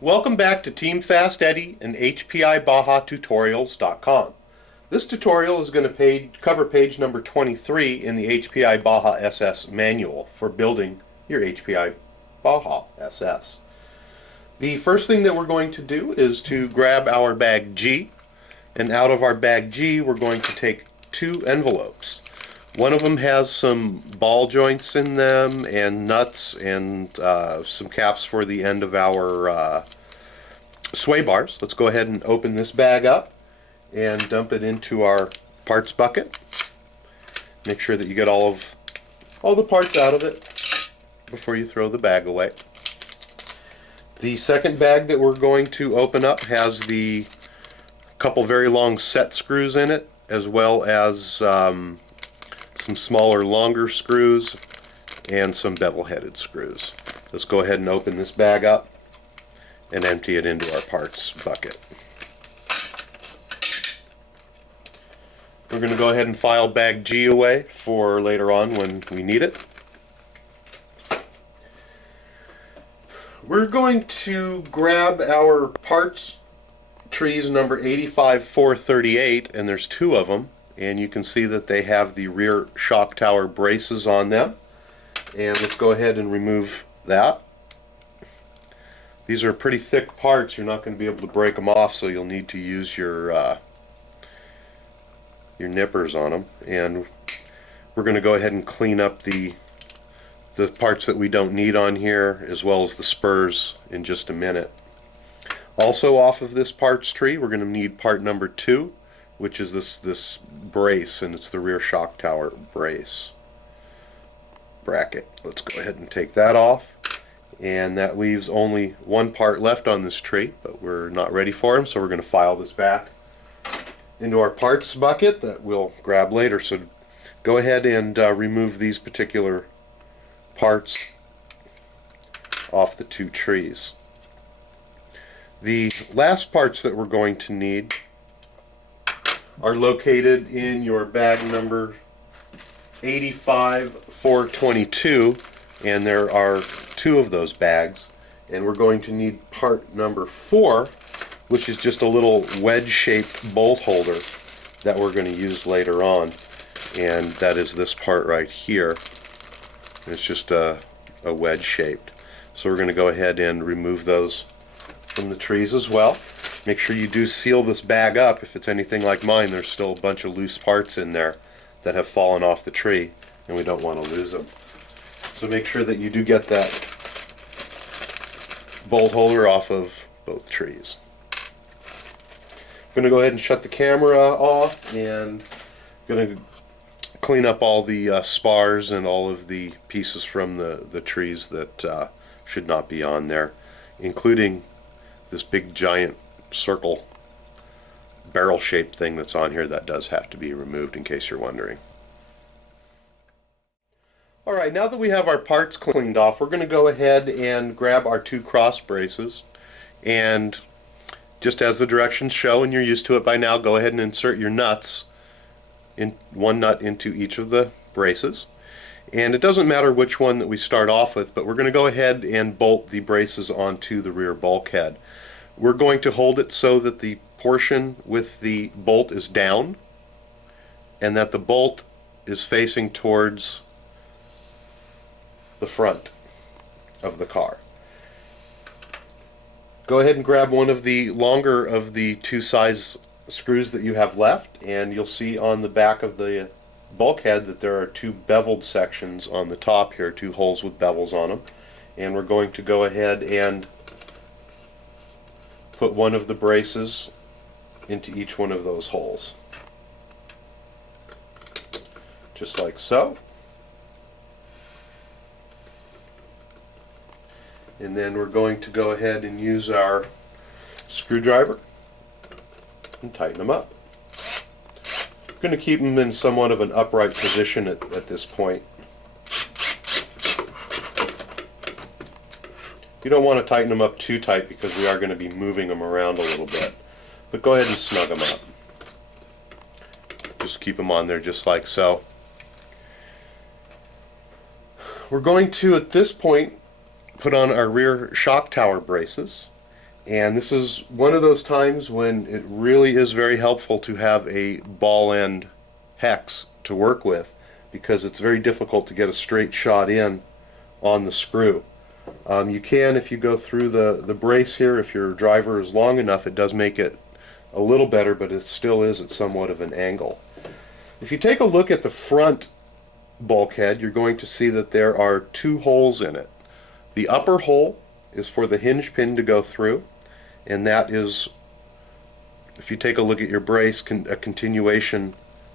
Welcome back to Team Fast Eddy and HPI Baja Tutorials.com. This tutorial is going to cover page number 23 in the HPI Baja SS manual for building your HPI Baja SS. The first thing that we're going to do is to grab our bag G, and out of our bag G we're going to take two envelopes. One of them has some ball joints in them and nuts and some caps for the end of our sway bars. Let's go ahead and open this bag up and dump it into our parts bucket. Make sure that you get all the parts out of it before you throw the bag away. The second bag that we're going to open up has the couple very long set screws in it, as well as some smaller, longer screws and some bevel-headed screws. Let's go ahead and open this bag up and empty it into our parts bucket. We're going to go ahead and file bag G away for later on when we need it. We're going to grab our parts trees number 85438, and there's two of them, and you can see that they have the rear shock tower braces on them. And let's go ahead and remove that. These are pretty thick parts. You're not going to be able to break them off, so you'll need to use your nippers on them. And we're going to go ahead and clean up the parts that we don't need on here, as well as the spurs, in just a minute. Also off of this parts tree, we're going to need part number 2, which is this brace, and it's the rear shock tower brace bracket. Let's go ahead and take that off, and that leaves only one part left on this tree, but we're not ready for him, so we're going to file this back into our parts bucket that we'll grab later. So go ahead and remove these particular parts off the two trees. The last parts that we're going to need are located in your bag number 85422, and there are two of those bags, and we're going to need part number 4, which is just a little wedge-shaped bolt holder that we're going to use later on, and that is this part right here. It's just a wedge-shaped. So we're going to go ahead and remove those from the trees as well. Make sure you do seal this bag up. If it's anything like mine, there's still a bunch of loose parts in there that have fallen off the tree, and we don't want to lose them. So make sure that you do get that bolt holder off of both trees. I'm going to go ahead and shut the camera off, and I'm going to clean up all the spars and all of the pieces from the trees that should not be on there, including this big giant circle barrel shaped thing that's on here that does have to be removed, in case you're wondering. Alright, now that we have our parts cleaned off, we're going to go ahead and grab our two cross braces, and just as the directions show, and you're used to it by now, go ahead and insert your nuts, one nut into each of the braces. And it doesn't matter which one that we start off with, but we're going to go ahead and bolt the braces onto the rear bulkhead. We're going to hold it so that the portion with the bolt is down, and that the bolt is facing towards the front of the car. Go ahead and grab one of the longer of the two size screws that you have left, and you'll see on the back of the bulkhead that there are two beveled sections on the top here, two holes with bevels on them, and we're going to go ahead and put one of the braces into each one of those holes, just like so. And then we're going to go ahead and use our screwdriver and tighten them up. I'm going to keep them in somewhat of an upright position at this point. You don't want to tighten them up too tight because we are going to be moving them around a little bit. But go ahead and snug them up. Just keep them on there just like so. We're going to, at this point, put on our rear shock tower braces, And this is one of those times when it really is very helpful to have a ball end hex to work with, because it's very difficult to get a straight shot in on the screw. You can, if you go through the brace here, if your driver is long enough, it does make it a little better, but it still is at somewhat of an angle. If you take a look at the front bulkhead, you're going to see that there are two holes in it. The upper hole is for the hinge pin to go through, and that is, if you take a look at your brace, a continuation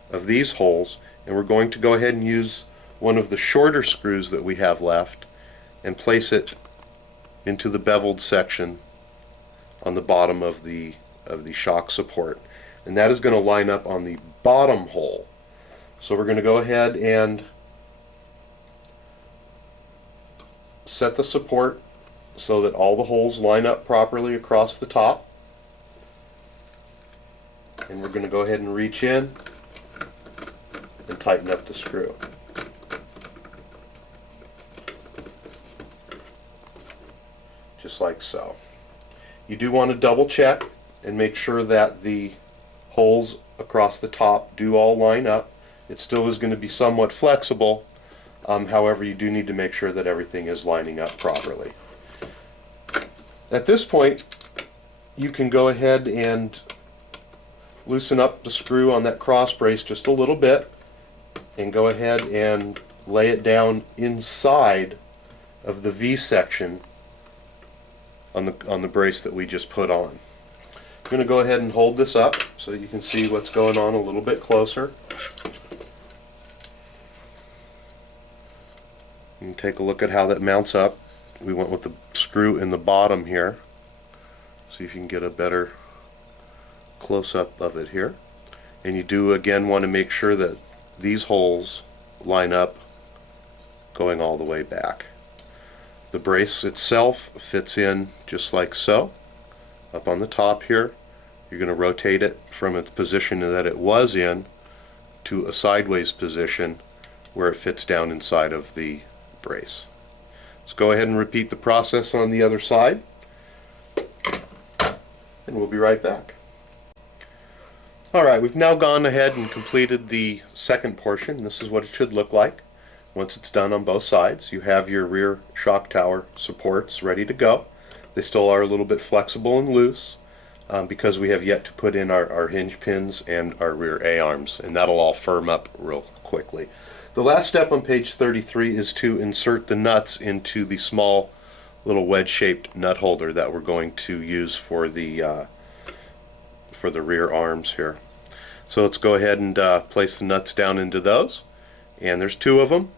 of these holes. And we're going to go ahead and use one of the shorter screws that we have left and place it into the beveled section on the bottom of the shock support, and that is going to line up on the bottom hole. So we're going to go ahead and set the support so that all the holes line up properly across the top, and we're going to go ahead and reach in and tighten up the screw. Just like so. You do want to double check and make sure that the holes across the top do all line up. It still is going to be somewhat flexible, however you do need to make sure that everything is lining up properly. At this point, you can go ahead and loosen up the screw on that cross brace just a little bit and go ahead and lay it down inside of the V section on the brace that we just put on. I'm going to go ahead and hold this up so you can see what's going on a little bit closer. You can take a look at how that mounts up. We went with the screw in the bottom here. See if you can get a better close-up of it here. And you do again want to make sure that these holes line up going all the way back. The brace itself fits in just like so. Up on the top here, you're going to rotate it from its position that it was in to a sideways position where it fits down inside of the brace. Let's go ahead and repeat the process on the other side, and we'll be right back. Alright, we've now gone ahead and completed the second portion. This is what it should look like once it's done on both sides. You have your rear shock tower supports ready to go. They still are a little bit flexible and loose because we have yet to put in our hinge pins and our rear A-arms, and that'll all firm up real quickly. The last step on page 33 is to insert the nuts into the small little wedge-shaped nut holder that we're going to use for the rear arms here. So let's go ahead and place the nuts down into those, and there's two of them.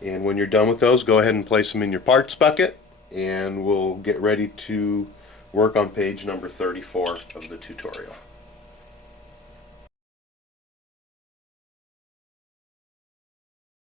And when you're done with those, go ahead and place them in your parts bucket, and we'll get ready to work on page number 34 of the tutorial.